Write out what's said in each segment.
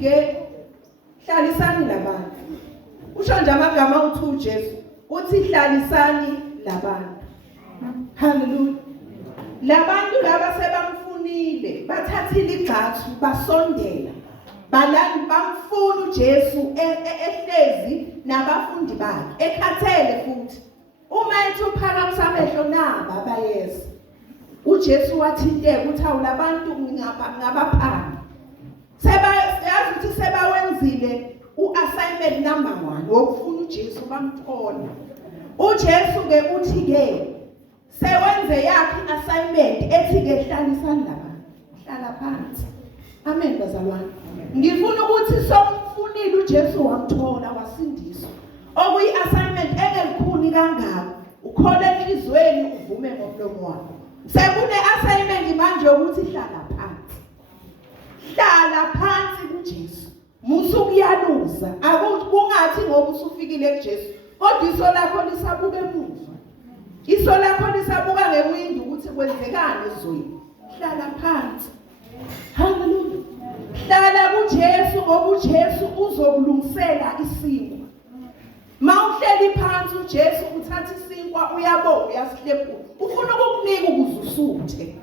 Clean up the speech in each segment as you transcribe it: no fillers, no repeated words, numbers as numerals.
ke hlalisani labantu. Usho nje amagama uthi uJesu uthi hlalisani labantu. Hallelujah. Labantu laba sebamfunile, bathathile igxathu, basondela. Balani bamfuna uJesu ehlezi nabafundi bakhe, ekhathele futhi. Uma ethi uphakamisa amehlo naba abayeza. uJesu wathinteka uthi awulabantu ngabaphanga. Sebayazi ukuthi sebawenzile uassignment number 1 wokufuna uJesu bamthola. uJesu ke uthi ke sewenze yakhe assignment ethi ke hlalisani labantu. Hlala phansi. Amen bazalwane. Ngifuna ukuthi somfunile uJesu wamthola wasindiswa. Okuyi assignment engelikhuni kangako. Ukhole enhlizweni uvume ngomlomo wakho. Sekune assignment manje ukuthi hlala phansi. Hlala phansi kuJesu. Musu kuyaluza. Akungathi ngoba usufikile kuJesu. Kodwa iso lakho lisabuka emuva. Iso lakho lisabuka ngewindi ukuthi kwenzekani ezweni. Hlala phansi. Hallelujah. Hlala kuJesu ngoba uJesu uzokulungisela isinkwa. Mawuhleli phansi uJesu uthatha isinkwa uyabonga uyasihlephula. Ufuna ukukunika ukuze usuthe.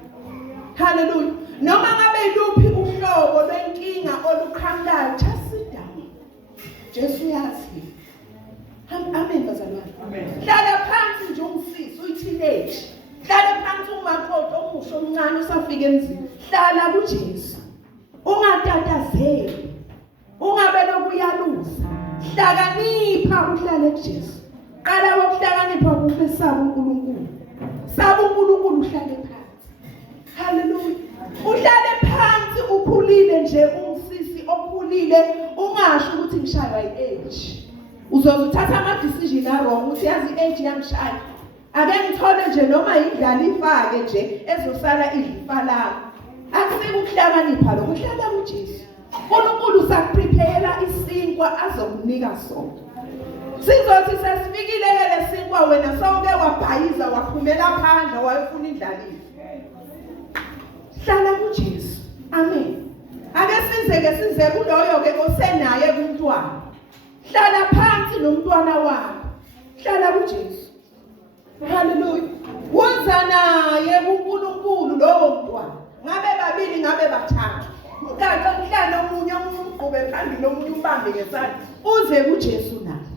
Hallelujah. Noma ngabe yiluphi uhlobo lwenkinga oluqhamukayo, just sit down. Jesu uyazi. Amen bazalwane. Amen. Hlala phansi nje ungusisi uyiteenage. Hlala phansi umaxoxo omusha omncane usafika emzini. Hlala kuJesu. Ungatatazeli. Ungabe lokuyaluza. Hlakanipha uhlale kuJesu. Qala ukuhlakanipha kumesaba uNkulunkulu. Saba uNkulunkulu uhlale phansi. Hallelujah. Uhlale phansi ukhulile nje umsisi okhulile ungasho ukuthi ngishaywa yi-age. Uzothatha ama decision wrong uthi yazi i-age yangishaya. Ake ngithole nje noma indlala ifake nje ezosala idlifa lami. Akusike ukuhlakanipha lokho uhlala kuJesu. uNkulunkulu sakuprepare isinkwa azokunika sona. Sizothi sesifikile ke lesinkwa wena sawuke wabhayiza waphumela phandle wayefuna indlalifa. Hlala kuJesu. Amen. Ake size kuloyo ke osenaye kumntwana. Hlala phansi nomntwana wakho. Hlala kuJesu. Hallelujah. Wenza naye kuNkulunkulu lowo mntwana. Ngabe babili ngabe bathathu. Ukade ngihlala omunye umgqube phambili omunye ubambe ngesandla uze kuJesu naye.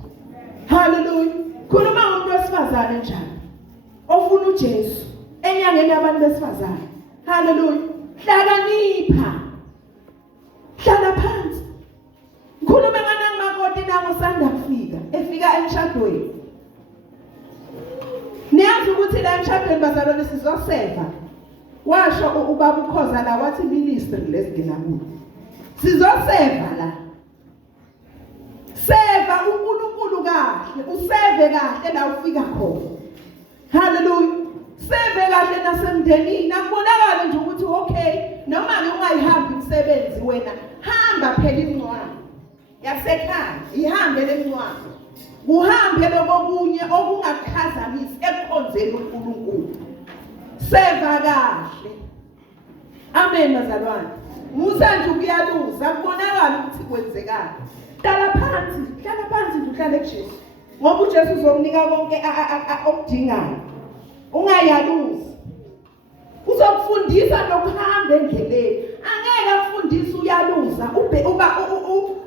Hallelujah. Khuluma ngomuntu wesifazane njalo ofuna uJesu enyangeni yabantu besifazane. Hallelujah. Hlakanipha. Hlala phansi. Ngikhuluma nganamakoti nango sanda kufika efika emshadweni. Niyazi ukuthi la emshadweni bazalwane sizoseva. Washo ubaba uKhoza la wathi ministry lesingena kuyo. Sizoseva la. Seva uNkulunkulu kahle, useve kahle la ufika khona. Hallelujah. Seve kahle nasemndenini akubonakala nje ukuthi okay, noma ke ungayihambi umsebenzi wena, hamba phela incwadi. Yasekhaya, ihambe lencwadi. Uhambe lokunye okungakukhazamisi ekukhonzeni uNkulunkulu. Seva kahle. Amen bazalwane. Musa nje ukuyaluza kubonakala ukuthi kwenzekani. Hlala phansi uhlale kuJesu. Ngoba uJesu uzokunika konke okudingayo. Ungayaluzi. Uzokufundisa nokuhamba endleleni. Angeke akufundise uyaluza. Uba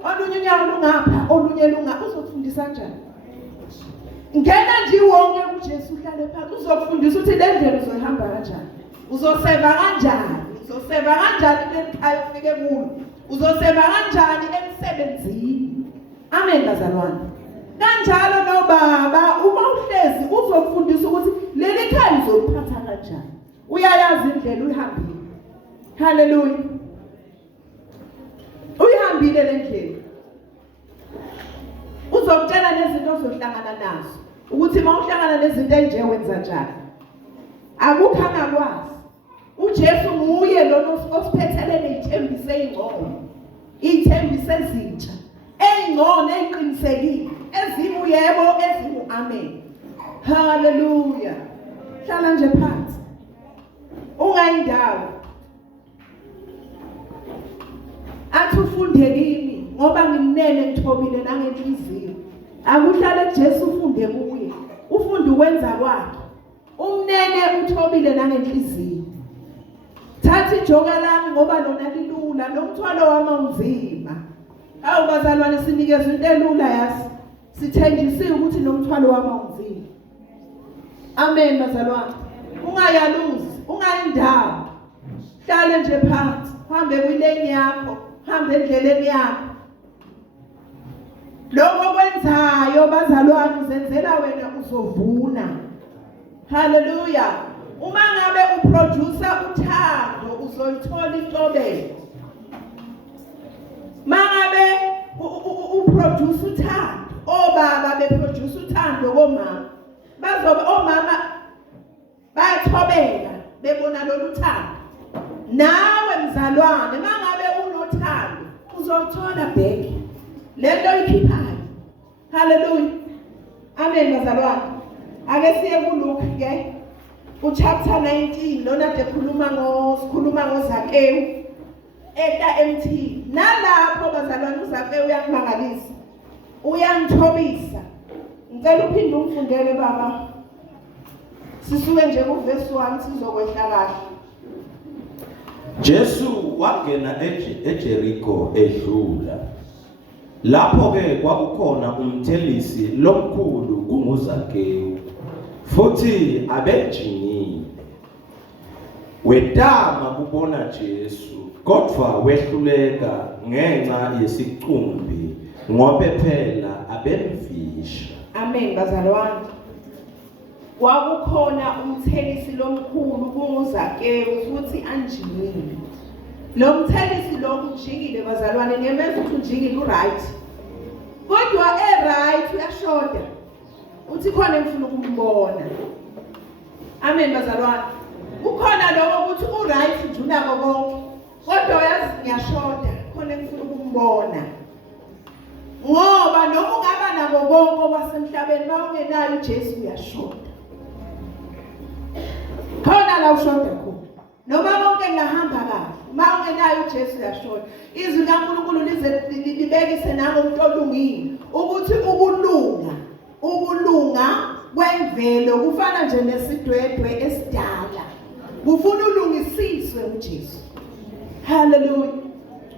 olunye unyawo lungapha, olunye lunga uzokufundisa kanjani? Ngena nje wonke kuJesu uhlale phansi. Uzokufundisa ukuthi le ndlela uzohamba kanjani. Uzoseva kanjani? Uzoseva kanjani lekhaya ufike kulo? Uzoseva kanjani emsebenzini? Amen bazalwane. Kanjalo nobaba uma uhlezi uzokufundisa ukuthi leli khaya uzoliphatha kanjani. Uyayazi indlela uyihambile. Hallelujah. Uyihambile le ndlela. Uzokutshela nezinto ozohlangana nazo. Ukuthi mawuhlangana nezinto enje wenza njani. Akukho angakwazi. uJesu nguye lona osiphethelele izithembiso ezingcono. Izithembiso ezintsha. Ezingcono eziqinisekile. Eziyebo ezingu amen. Hallelujah. Hlala nje phansi. Ungayindawo. athi ufunde kimi ngoba ngimnene ngithobile nangenhliziyo. Akuhlale kuJesu ufunde kuye. Ufunde ukwenza kwakhe. Umnene uthobile nangenhliziyo. Thatha ijoka lami ngoba lona lilula nomthwalo wami unzima. Awu bazalwane sinikezwe into elula yasi. Sithenjisiwe ukuthi nomthwalo wami unzima. Amen bazalwane. Ungayaluzi, ungayindawo. Hlale nje phansi, hambe kwilane yakho, hambe endleleni yakho. Lokho kwenzayo bazalwane uzenzela wena uzovuna. Hallelujah. Uma ngabe uproducer uthando uzoyithola intobeko. Mangabe uproduce uthando, obaba beproduce uthando komama. Bazobe omama bayathobeka bebona lolu thando. Nawe mzalwane mangabe unothando uzothola back lento oyikhiphayo. Hallelujah. Amen bazalwane. Ake siye kuLuke ke uchapter 19 lona kade sikhuluma ngoZakewu eta emthini. Nalapho bazalwane uZakewu uyangimangalisa. Uyangithobisa. Ngicela uphinde umfundele baba. Sisuke nje kuverse 1 sizokwehla kahle. Jesu wangena eJeriko edlula. Lapho ke kwakukhona umthelisi lomkhulu kunguZakewu. Futhi abejinile. Wetama kubona Jesu, kodwa wehluleka ngenxa yesicumbi ngoba phela abemfisha. Amen bazalwane. Kwakukhona umthelisi lomkhulu kunguZakewu futhi anjinile. Lo mthelisi lo ujikile bazalwane nemeza ukuthi ujikile uright. Kodwa right uyashoda. Uthi khona ngifuna ukumbona. Amen bazalwane. Ukhona lokho ukuthi uright njuna konke. Kodwa yazi ngiyashoda khona ngifuna ukumbona. Ngoba noma ungaba nako konke kwasemhlabeni mawungenayo uJesu uyashoda. Khona la ushoda khona. Noma konke ngahamba kahle. Mawungenayo uJesu uyashoda. Izwi kaNkulunkulu lize libekise nango umuntu olungile ukuthi ukulunga kwemvelo kufana nje nesidwedwe esidala. Kufuna ulungisiswe uJesu. Hallelujah.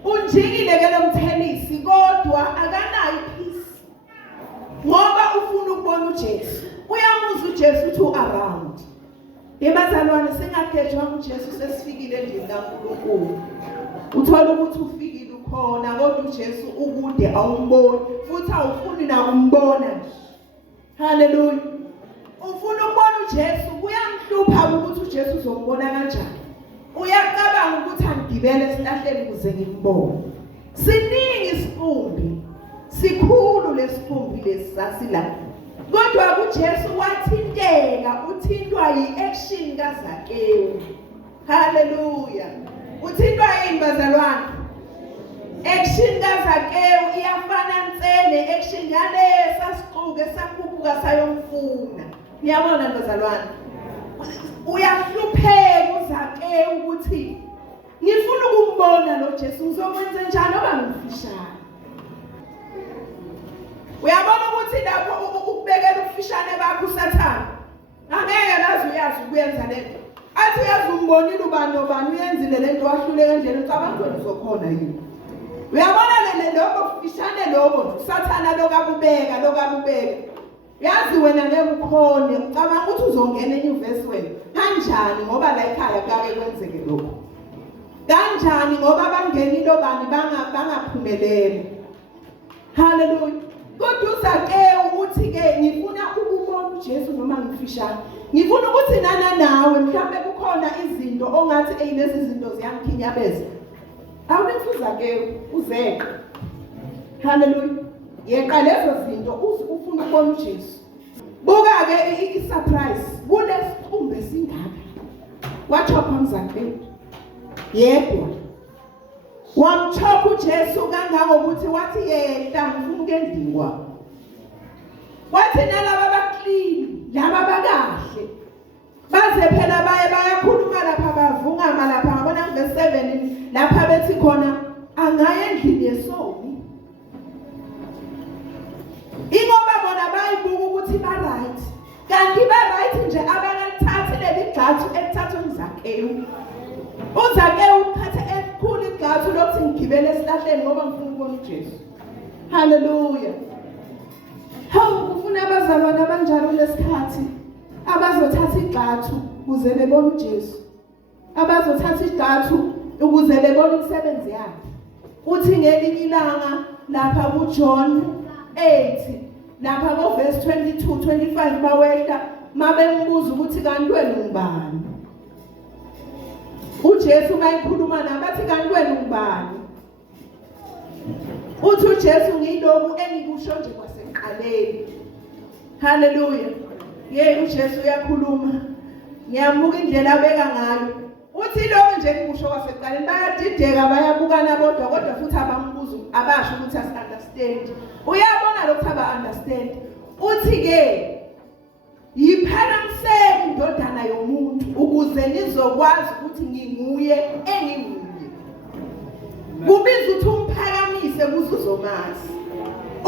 Unjikile ke lo mthelisi kodwa akanayo peace. Ngoba ufuna ukubona uJesu. Uyamuzwa uJesu uthi around. Yebazalwane singagejwa uJesu sesifikile endlini kaNkulunkulu. Uthola ukuthi ufikile ukhona kodwa uJesu ukude awumboni futhi awufuni na ukumbona nje. Hallelujah. Ufuna ukubona uJesu kuyamhlupha ukuthi uJesu uzombona kanjani. Uyacabanga ukuthi angigibele esihlahleni ukuze ngimbone. Siningi isifumbi. Sikhulu lesifumbi lesasila. Kodwa kuJesu wathinteka, uthintwa yiaction kaZakewu. Hallelujah. Uthintwa yini bazalwane? Action kaZakewu iyafana nsele action yalesa siquke sakhuphuka sayomfuna. Niyabona bazalwane? Uyahlupheka uZakewu ukuthi ngifuna ukumbona lo Jesu uzokwenza njani oba ngifishane. Uyabona ukuthi lapho ukubekela ukufishane bakho uSathane. Angeke lazi uyazi ukuyenza lento. Athi uyazi umbonile ubani nobani uyenzile lento wahluleka kanjani ucabanga ukuthi uzokhona yini. Uyabona lokho kufishane lokho uSathane lokabubeka. Yazi wena ngeke ukhone ucabanga ukuthi uzongena enyuvesi wena. Kanjani ngoba la ekhaya kake kwenzeke lokho. Kanjani ngoba bangenile obani bangaphumeleli. Hallelujah. Kodwa uZakewu uthi ke ngifuna ukubona uJesu noma ngifishane. Ngifuna ukuthi nawe mhlambe kukhona izinto ongathi lezi zinto ziyangikhinyabeza. Awunethi uZakewu uzeqa. Hallelujah. Yeqa lezo zinto ufuna ukubona uJesu. Buka ke i-surprise kulesithumbe singaka. Wachopha uZakewu. Yedwa. Wamchopha uJesu kangangokuthi wathi yehla ngifuna ukendliwa. Wathi nalaba baclean, laba bakahle. Baze phela bayakhuluma lapha bavungama lapha ngabona nge7 lapha bethi khona angaya endlini yesoni. Ingoba bona bayibuka ukuthi ba right. Kanti ba right nje abakathathi leli gxathu elithathwe uZakewu. uZakewu uphathe elikhulu igxathu lokuthi ngigibele esihlahleni ngoba ngifuna ukubona uJesu. Hallelujah. Hawu kufuna abazalwane abanjalo lesikhathi abazothatha igxathu ukuze bebone uJesu. Abazothatha igxathu ukuze bebone umsebenzi yakhe. Uthi ngelinye ilanga lapha kuJohn 8 lapha ku verse 22 25 bawehla mabembuza ukuthi kanti wena ungubani. uJesu mayikhuluma nabathi kanti wena ungubani. Uthi uJesu ngilokhu engikusho nje kwaseqaleni. Hallelujah. uJesu uyakhuluma. Ngiyamuka indlela abeka ngayo. Uthi lokho nje engikusho kwaseqaleni bayadideka bayabukana kodwa futhi abambuza abasho ukuthi asi-understand. Uyabona lokho aba-understand. Uthi ke yiphakamiseni indodana yomuntu ukuze nizokwazi ukuthi nginguye enginguye. Kubiza ukuthi umphakamise kuze uzomazi.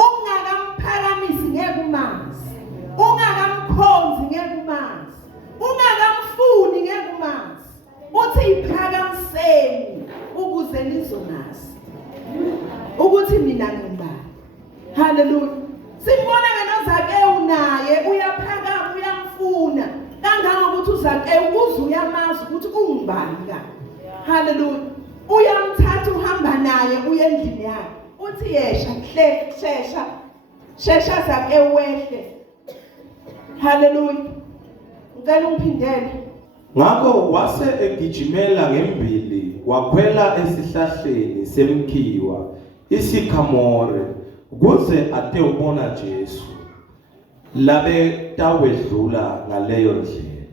Ungakamuphakamisi ngeke umazi. Ungakamkhonzi ngeke umazi. Ungakamfuni ngeke umazi. Uthi yiphakamiseni ukuze nizomazi ukuthi mina ngingubani. Hallelujah. Simbona noZakewu naye uyaphakama uyamfuna kangangokuthi uZakewu uze uyamazi ukuthi ungubani ka. Hallelujah. Uyamthatha uhamba naye uye endlini yakhe. Uthi yesha shesha Zakewu wehle. Hallelujah. Ngicela ungiphindele. Ngakho wase egijimela ngembili wakhwela esihlahleni semkhiwa isikhamore kuze ate ubona Jesu labe tawedlula ngaleyo ndlela.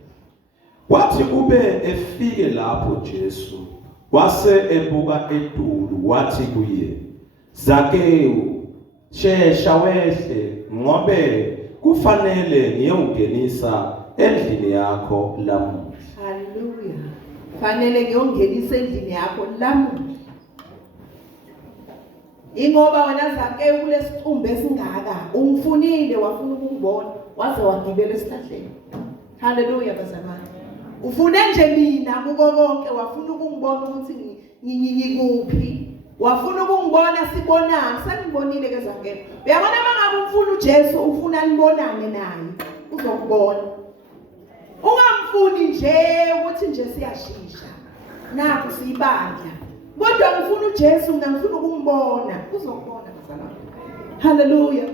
Wathi kube efike lapho Jesu wase ebuka edulu wathi kuye, Zakewu, shesha wehle ngobe kufanele ngiyongenisa endlini yakho lamuhla. Hallelujah. Fanele ngiyongenisa endlini yakho lamuhla. Ingoba wena Zakewu kulesicumbe esingaka umfunile wafuna ukungibona waze wagibela esihlahleni. Hallelujah bazalwane. Ufune nje mina kuko konke wafuna ukungibona ukuthi ngikuphi. Wafuna ukungibona sibonana sengibonile ke Zakewu. Uyabona mangabe umfuna uJesu ufuna nibonane naye uzokubona. Ungamfuni nje ukuthi nje siyashisha. Nakho siyibandla. Kodwa ngifuna uJesu mina ngifuna ukungibona uzokubona bazalwane. Hallelujah.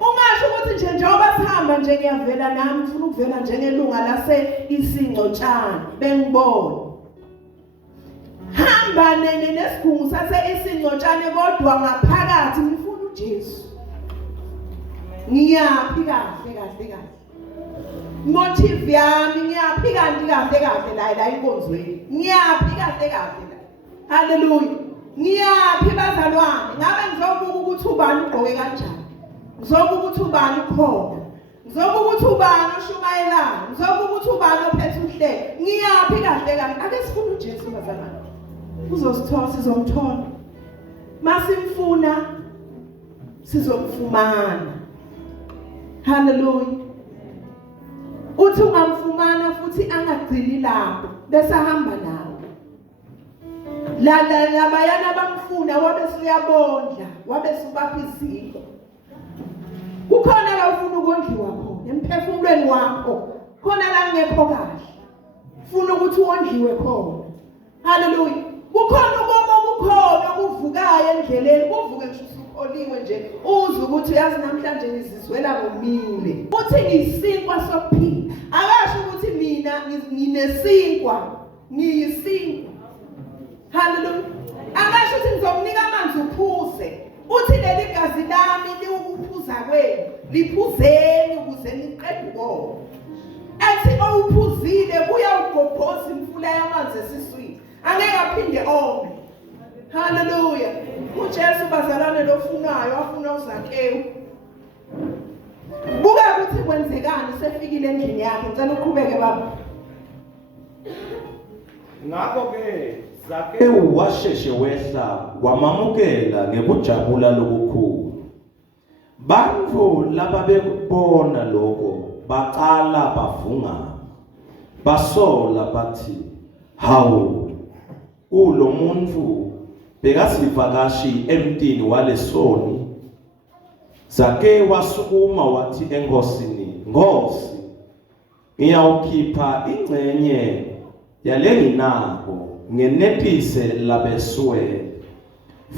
Ungasho ukuthi njengoba sihamba nje ngiyavela nami ngifuna ukuvela njengelunga lase isingcotshana bengibona. Hamba nesigungu sase isingcotshane kodwa ngaphakathi ngifuna uJesu. Ngiyaphi kahle. Motive yami ngiyaphi kanti kahle la inkonzweni. Ngiyaphi kahle la. Hallelujah. Ngiyaphi bazalwane ngabe ngizobuka ukuthi ubani ugqoke kanjani. Ngizobuka ukuthi ubani ukhona. Ngizobuka ukuthi ubani ushumayelana. Ngizobuka ukuthi ubani ophethe uhlelo. Ngiyaphi kahle. Ake sifune uJesu bazalwane. Uzosithola sizomthola. Masimfuna sizomfumana. Hallelujah. Uthi ungamfumana futhi angagcini lapho bese ahamba nawe. La bayana bamfuna wabe suyabondla wabe subapha izilo. Kukhona la ufuna ukondliwa khona emphefumulweni wakho. Khona la ngekho kahle. Ufuna ukuthi uondliwe khona. Hallelujah. Kukhona ukukhona okuvukayo endleleni kuvuke ngisho usukholiwe nje uze ukuthi uyazi namhlanje ngizizwela ngomile. Uthi ngisinkwa sokuphila. Akasho ukuthi mina nginesinkwa ngiyisinkwa. Hallelujah. Akasho ukuthi ngizomnika amanzi uphuze. Uthi leli gazi lami liwuphuza kwenu liphuzeni ukuze niqede ukoma. Athi awuphuzile uyawugobhoza imfula yamanzi esiswini. Angeke aphinde ome. Hallelujah. uJesu bazalwane lofunayo afuna uZakewu. Buka ukuthi kwenzekani sefikile endlini yakhe. Ngicela uqhubeke baba. Ngakho ke Zakewu washeshe wehla wamamukela ngekujabula lokukhulu. Bantfu lababebona lokho baqala bavungama. Basola bathi, "Hawu, ulo muntu bekasivakashi emntini walesoni." Zakewu wasukuma wathi enkosini, "Nkosi, ngiyawukhipha ingcenye yale nginako ngenetise labeswele.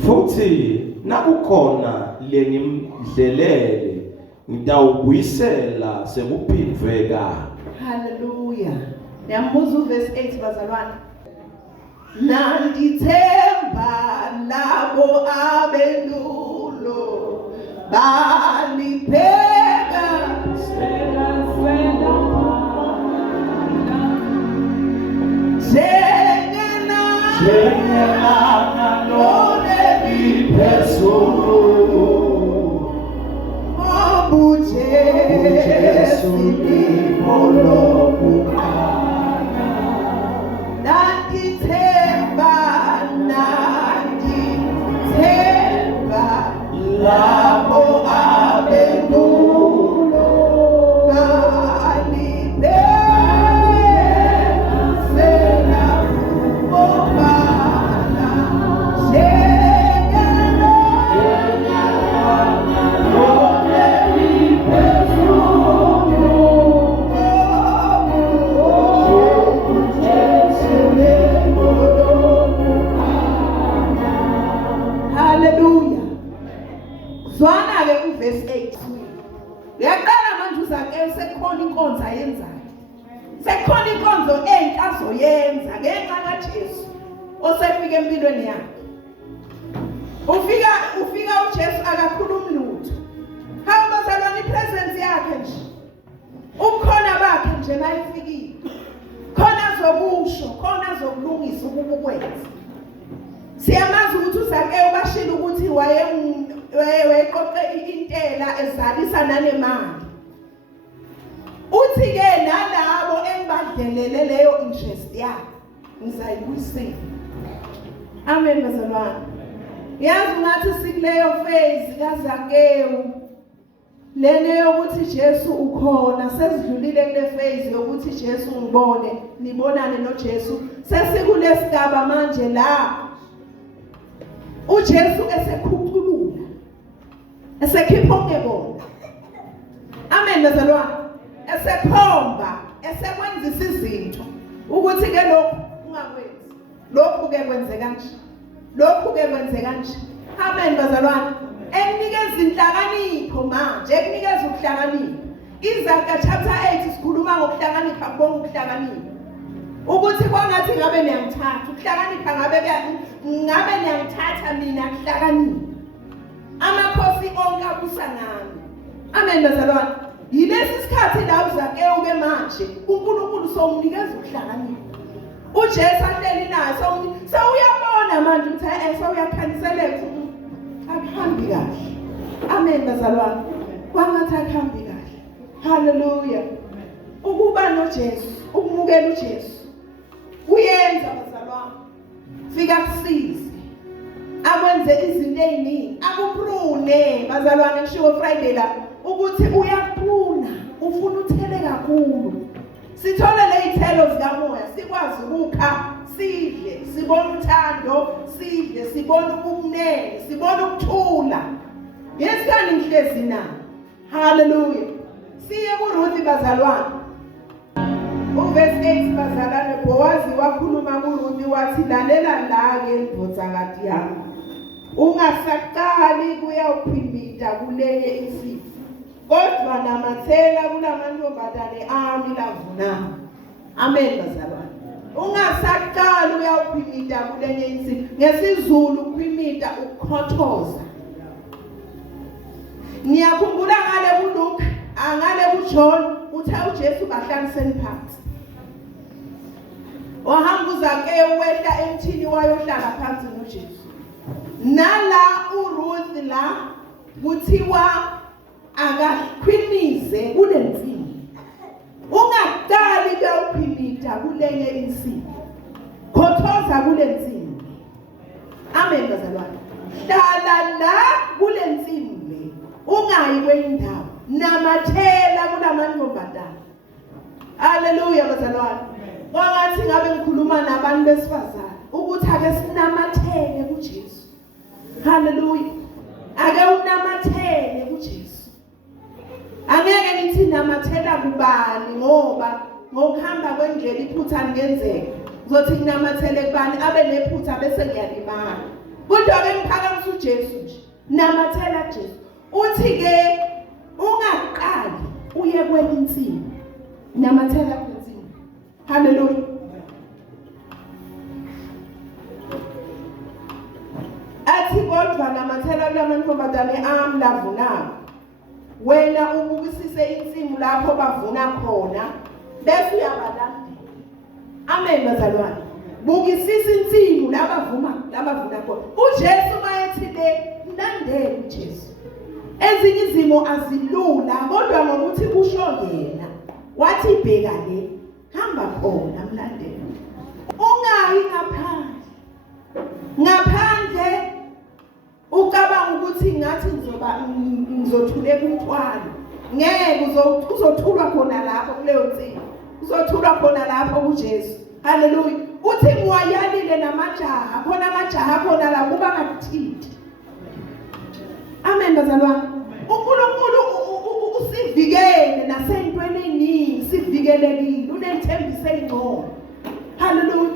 Futhi nakukhona lengimdlelele ngitawubuyisela sekuphindwe kabi." Hallelujah. Niyambuza verse 8 bazalwane. Nandithemba labo abelulo balibheka Jengelanga lone liphezulu Jesu libolokukhanya nandithemba labo abelulo balibhekisela obala Hallelujah. Zwana-ke uverse 8. Uyaqala manje uZakewu sekukhona inkonzo ayenzayo. Sekukhona inkonzo enhle azoyenza ngenxa kaJesu osefika empilweni yakhe. Ufika uJesu akakhulumi lutho. Hawu bazalwane ipresence yakhe nje. Ubukhona bakhe nje mayifikile. Khona azokusho, khona azokulungisa ukukwenza. Siyamazi ukuthi uZakewu bashilo ukuthi wayeqoqe intela ezalisa nanemali. Uthi-ke nalabo engibadlelele leyo interest yakhe ngizayibuyisela. Amen bazalwane. Yazi ngathi sikuleyo phase kaZakewu lene yokuthi Jesu ukhona, sesidlulile kule phase yokuthi Jesu ngibone, nibonane noJesu. Sesikulesigaba manje la uJesu esekhuculula, esekhipha ongebona. Amen bazalwane. Esekhomba, esekwenzisa izinto ukuthi ke lokhu ungakwenzi, lokhu ke kwenze kanje, lokhu ke kwenze kanje. Amen bazalwane. Ekunikeza inhlakanipho manje, ekunikeza ukuhlakanipha. Izaga chapter 8 sikhuluma ngokuhlakanipha, kubonga ukuhlakanipha. Ukuthi kwangathi ngabe niyangithatha, ukuhlakanipha ngabe niyangithatha mina kuhlakanipha. Amakhosi onke abusa ngami. Amen bazalwane. Yilesi sikhathi la uZakewu ke manje uNkulunkulu somnikeza ukuhlakanipha. uJesu ahleli naye sewuyabona manje ukuthi sewuyakhanyiseleka akuhambi kahle. Amen bazalwane. Kwangathi akuhambi kahle. Hallelujah. Ukuba noJesu, ukumukela uJesu uyenza bazalwane. Fika kusize. Akwenze izinto eziningi, akuprune bazalwane. Ngisho Friday la ukuthi uyapruna, ufuna uthele kakhulu. Sithole lezithelo zikamoya, sikwazi ukukha, sidle, sibone uthando, sidle, sibone ubunene, sibone ukuthula. Yesikani ngihlezi na. Hallelujah. Siye kuRuth bazalwane. Uverse 8 bazalwane, Bowazi wakhuluma kuRuth wathi, "Lalela la-ke ndodakazi yami. Ungasaqali kuyawuphindida kulenye insizwa. Kodwa namathela kulamantombazane ami lavunama." Amen bazalwane. Ungasaqali uyawuphindida kulenye insizwa. NgesiZulu ukuphindida ukukhothoza. Ngiyakhumbula ngale kuLuke, angale kuJohn, uthe uJesu bahlaliseni phansi. Wahamba uZakewu wehla emthini wayohlala phansi noJesu. Nala uRuth la kuthiwa akakhwinize kule nsini. Ungaqali kuyawuphindida kulenye insini. Khothoza kule nsini. Amen bazalwane. Hlala la kule nsimu le. Ungayi kwenye indawo. Namathela kulamantombazane. Hallelujah bazalwane. Kwangathi ngabe ngikhuluma nabantu besifazane ukuthi ake sinamathele kuJesu. Hallelujah. Ake unamathele kuJesu. Angeke ngithi namathela kubani ngoba ngokuhamba kwendlela iphutha ngenzeka. Uzothi nginamathele kubani abe nephutha bese ngiyalimala. Kodwa ke ngiphakamisa uJesu nje. Namathela Jesu. Uthi ke ungaqali uye kwenye insimu. Namathela kwinsimu. Hallelujah. Athi kodwa namathela kulamantombazane amlavunayo. Wena ubukisise insimu lapho bavuna khona bese uyabalandela. Amen bazalwane. Bukisisa insimu labavuna khona. uJesu mayethi le mlandele uJesu. Ezinye izimo azilula kodwa ngokuthi kusho yena. Wathi bheka le hamba khona mlandele. Ungayi ngaphandle ucabanga ukuthi ngathi ngizothuleka umthwalo. Ngeke uzothulwa khona lapho kuleyo nsimu. Uzothulwa khona lapho kuJesu. Hallelujah. Uthi ngiwayalile namajaha, khona amajaha khona la kuba ngakuthithi. Amen bazalwane. uNkulunkulu usivikele nasentweni eziningi, sivikelekile, unethembiso engcono. Hallelujah.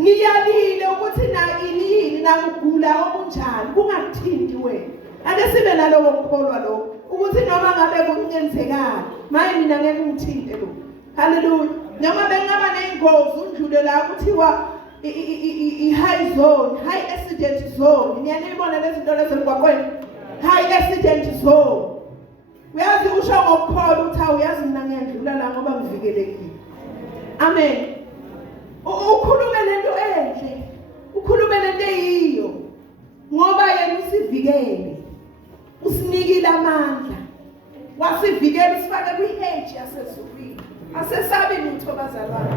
Ngiyalile ukuthi na yini nakugula okunjani kungakuthinti wena. Ake sibe naloko kukholwa lokho ukuthi noma ngabe kungenzekala, maye mina ngeke ngithinte lo. Hallelujah. Noma bengaba nengozi undlule la kuthiwa i-high zone, high accident zone. Ngiyanibona lezi zinto lezi emgwaqweni. High accident zone. Uyazi usho ngokukholwa ukuthi uyazi mina ngiyadlula la ngoba ngivikelekile. Amen. Ukhulume lento enhle. Ukhulume lento eyiyo. Ngoba yena usivikele. Usinikile amandla. Wasivikela usifake kwi-hedge yasezulwini. Asesabi lutho bazalwane.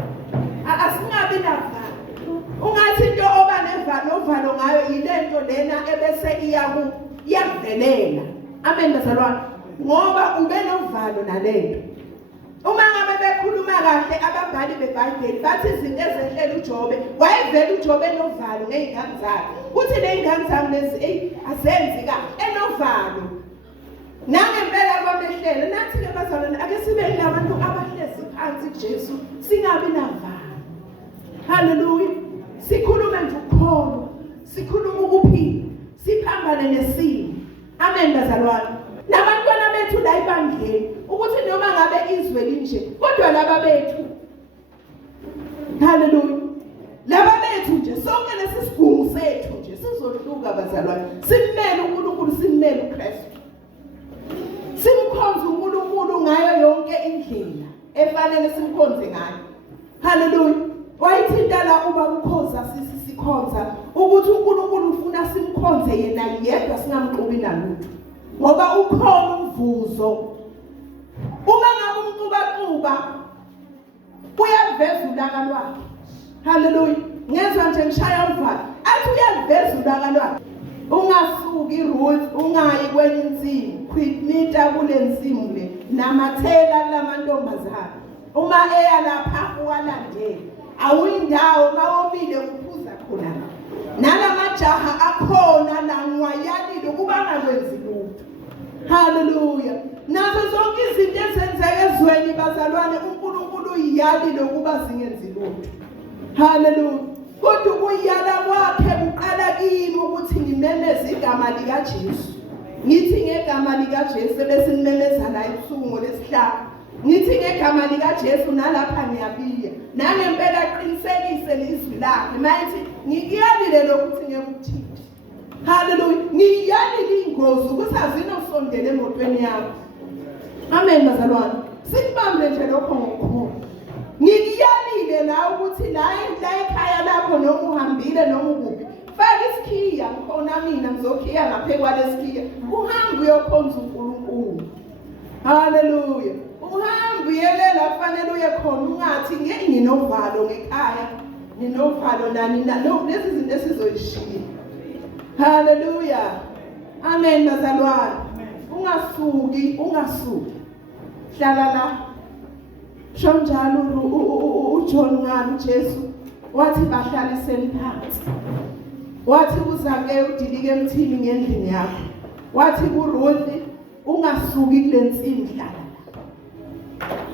Asingabi navalo. Ungathi into oba nevalo ngayo yilento lena ebese iyakuvelela. Amen bazalwane. Ngoba ube novalo nalento. Uma ngabe bekhuluma kahle ababhali beBhayibheli bathi izinto ezehlela uJobe, wayevela uJobe enovalo ngezingane zakhe. Uthi lezingane zami lezi azenzi kahle enovalo. Nangempela kwamehlela nathi ke bazalwane ake sibe labantu abahlezi phansi kuJesu singabi navalo. Hallelujah. Sikhulume nje ukukholwa, sikhuluma ukuphila, siphambane nesimo. Amen bazalwane. Nabantwana bethu la ibandleni ukuthi noma ngabe izwe linje kodwa laba bethu. Hallelujah. Laba bethu nje sonke lesisigungu sethu nje sizodluka bazalwane. Simele uNkulunkulu, simele uKristu. Simkhonze uNkulunkulu ngayo yonke indlela efanele simkhonze ngayo. Hallelujah. Wayithinta la uba ukhoza sikhonza ukuthi uNkulunkulu ufuna simkhonze yena yedwa singamqubi nalutho. Ngoba ukhona umvuzo. Uma ngabe umquba uyaveza ulaka lwakhe. Hallelujah. Ngezwe nje ngishaya uvalo athi uyaveza ulaka lwakhe. Ungasuki iRuth, ungayi kwenye insimu, khwimita kule nsimu le namathela lamantombazane. Uma eya lapha uwalandela. Awuyindawo mawomile kuphuza khona. Nalamajaha akhona la ngwayalile kuba ngakwenzi lutho. Hallelujah. Nazo zonke izinto ezenzeka ezweni bazalwane uNkulunkulu uyalile ukuba zingenzi lutho. Hallelujah. Kodwa ukuyala kwakhe kuqala kimi ukuthi ngimemeze igama lika Jesu. Ngithi ngegama lika Jesu bese ngimemeza la ebusuku lesihlanu. Ngithi ngegama lika Jesu nalapha ngiyabiya. Nangempela qinisekise izwi lakhe. Mayithi ngikuyalile lokuthi ngekuthithe. Hallelujah. Ngiyalile ingozi ukuthi azinosondela emotweni yakho. Amen bazalwane. Sikubambe nje lokho ngokukholwa. Ngikuyalile la ukuthi la ekhaya lakho noma uhambile noma ukuphi. Faka isikhiya khona mina ngizokhiya ngaphekwa lesikhiya. Uhambe uyokhonza uNkulunkulu. Hallelujah. Uhambe uyelela kufanele uye khona ungathi ngeke nginovalo ngekhaya. Nginovalo nani lezi zinto esizoyishiya. Hallelujah. Amen bazalwane. Ungasuki. Hlala la. Shonjalo uJohn ngani uJesu wathi bahlaliseni phansi. Wathi uzake udilike emthini ngendlini yakho. Wathi kuRuth ungasuki kule nsimi hlala la.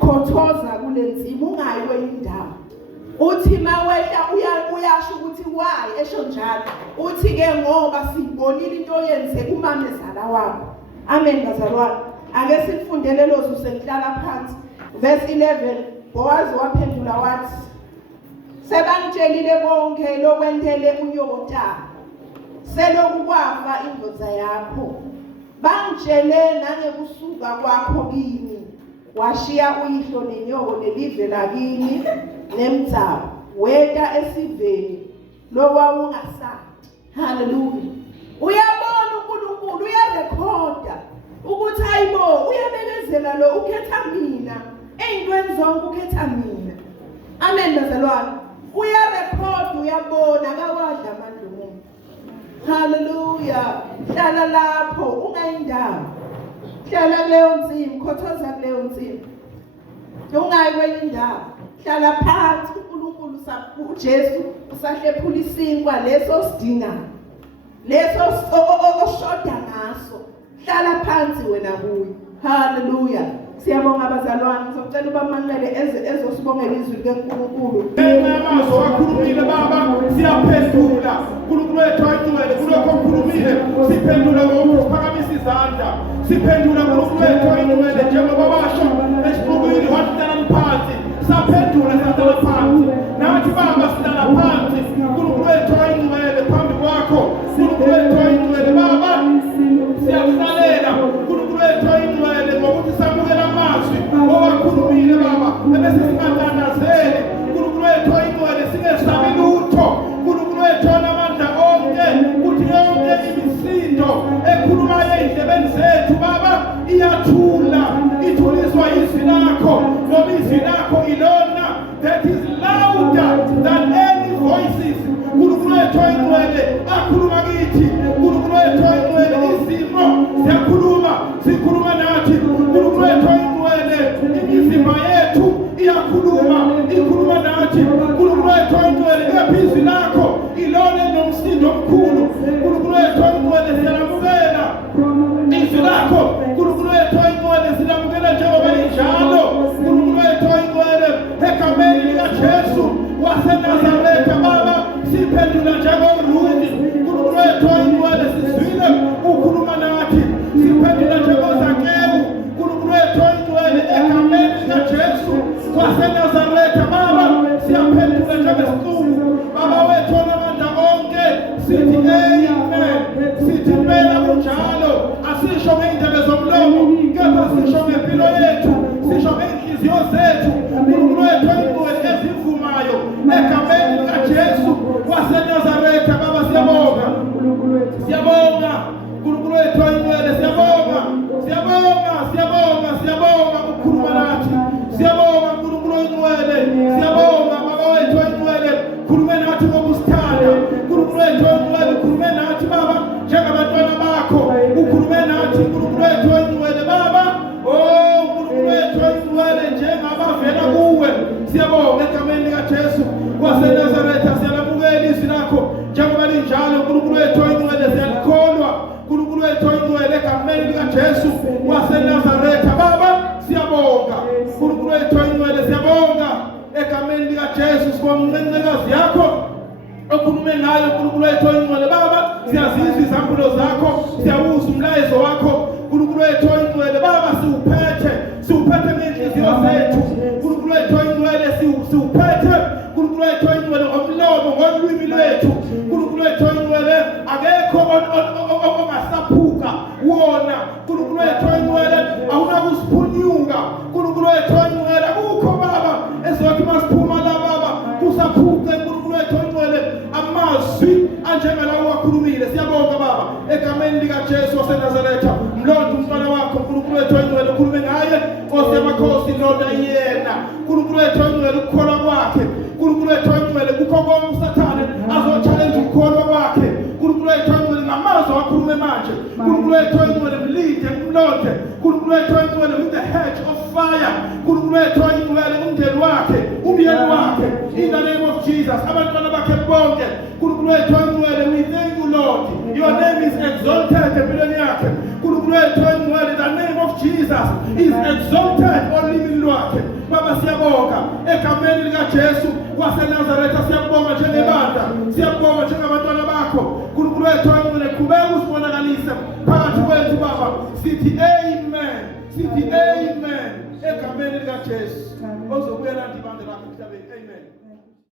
Khothoza kule nsimi ungayi kwenye indawo. Uthi mawehla uyasho ukuthi why esho njalo. Uthi ke ngoba sibonile into yenze kumamezala wakho. Amen bazalwane. Ake sikufundele lozo sekuhlala phansi. Verse 11 Boaz waphendula wathi sebangitshelile konke lokwentele unyokotana seloku kwafa indoda yakho bangitshele nangekusuka kwakho kimi washiya uyihlo nenyoko nelive lakini nemtsavu weta esiveni lowawungasandi. Hallelujah. Uyabona uNkulunkulu uyarekhoda ukuthi hayibo uyabekezela lo ukhetha mina eyintweni zonke ukhetha mina. Amen bazalwane. Uyarekhoda uyabona kawadla amandla omuntu. Hallelujah. Hlala lapho ungayindawo. Hlala leyo nsimi, khothoza kuleyo nsimi. Ungayi kwenye indawo. Hlala phansi uNkulunkulu uJesu usahlephula isinkwa leso sidingayo. Leso oshoda ngaso. Hlala phansi wena kuyo. Hallelujah. Siyabonga abazalwane. Ngizocela ubamanele ezosibongela izwi likaNkulunkulu. Amazwi akhulumile baba siyaphendula. uNkulunkulu wethu ayithumele kulokho okhulumile. Siphendula ngokuphakamisa izandla. Siphendula uNkulunkulu wethu ayithumele njengoba washo esiqubini wahlala phansi. Saphendula sihlala phansi. Nathi baba sihlala phansi. uNkulunkulu wethu ayithumele phambi kwakho. uNkulunkulu wethu ayithumele baba siyakusalela. uNkulunkulu wethu ayithumele ngokuthi samukela amazwi owakhulumile baba ebese singathandazeli. uNkulunkulu wethu ayithumele singesabi lutho. uNkulunkulu wethu onamandla onke kuthi yonke imisindo ekhulumayo endlebeni zethu baba iyathula ithuliswa izwi lakho ngoba izwi lakho ilona that is louder than any voices. uNkulunkulu wethu ayithumele akhuluma kithi. uNkulunkulu wethu ayithumele izimo sikhuluma nathi. uNkulunkulu wethu ayithumele imizimba yethu ikhuluma nathi. uNkulunkulu wethu ayithumele ngephizwi lakho ilona nomsindo omkhulu. uNkulunkulu wethu ayithumele siyalamukela izwi lakho. uNkulunkulu wethu ayithumele silamukela njengoba injalo. uNkulunkulu wethu ayithumele egameni likaJesu waseNazaretha baba siphendula njengoRuth. uNkulunkulu wethu ayithumele sizwile ukhuluma nathi. Siphendula njengoZakewu. uNkulunkulu wethu ayithumele egameni likaJesu waseNazaretha baba siyaphendula njengesiqulu. Baba wethu onamandla onke sithi amen. Sithi impela kunjalo. Asisho ngeindebe zomlomo kepha sisho ngempilo yethu. Sisho ngeenhliziyo zethu. uNkulunkulu wethu ayithumele ezivumayo egameni likaJesu waseNazaretha baba siyabonga. uNkulunkulu wethu ayithumele siyabonga ukukhuluma nathi. Siyabonga uNkulunkulu ayithumele. Siyabonga baba wethu ayithumele khulume nathi ngokusithanda. uNkulunkulu wethu ayithumele khulume nathi baba njengabantwana bakho. Ukhulume nathi uNkulunkulu wethu ayithumele baba. uNkulunkulu wethu ayithumele njengabavela kuwe. Siyabonga egameni likaJesu waseNazaretha siyalamukela izwi lakho njengoba linjalo. uNkulunkulu wethu ayithumele siyalikholwa. uNkulunkulu wethu ayithumele egameni likaJesu waseNazaretha baba siyabonga. uNkulunkulu wethu ayithumele siyabonga egameni likaJesu. Sibonga incekazi yakho okhulume ngayo. uNkulunkulu wethu ayithumele baba siyazizwa izambulo zakho. Siyawuzwa umlayezo wakho. uNkulunkulu wethu ayithumele baba siwuphethe ngenhliziyo zethu. uNkulunkulu wethu ayithumele siwuphethe. uNkulunkulu wethu ayithumele ngomlomo ngolwimi lwethu. uNkulunkulu wethu ayithumele akekho ongasaphuka wona. uNkulunkulu wethu ayithumele awunakusiphunyuka. uNkulunkulu wethu ayithumele akukho baba ezothi masiphuma la baba kusaphuke. uNkulunkulu wethu ayithumele amazwi anjengalawo wakhulumile. Siyabonga baba egameni likaJesu waseNazaretha. Mlonda umntwana wakho. uNkulunkulu wethu ayithumele ukhulume ngaye osemakhosi londa yena. uNkulunkulu wethu ayithumele ukukholwa kwakhe. uNkulunkulu wethu ayithumele kukho konke uSathane azochallenge ukukholwa kwakhe. uNkulunkulu wethu ayithumele manje. uNkulunkulu wethu oyingcwele mlinde umlonde. uNkulunkulu wethu oyingcwele with the hedge of fire. uNkulunkulu wethu oyingcwele umndeni wakhe, umyeni wakhe, in the name of Jesus. Abantwana bakhe bonke, uNkulunkulu wethu oyingcwele, we thank you Lord. Your name is exalted empilweni yakhe. uNkulunkulu wethu oyingcwele, the name of Jesus is exalted olimini lwakhe. Baba siyabonga egameni likaJesu waseNazaretha, siyabonga njengebandla, siyabonga njengabantwana bakho. uNkulunkulu wethu oyingcwele, qhubeka usibonakalise phakathi kwethu Baba. Sithi amen, sithi amen egameni likaJesu. Ozobuyela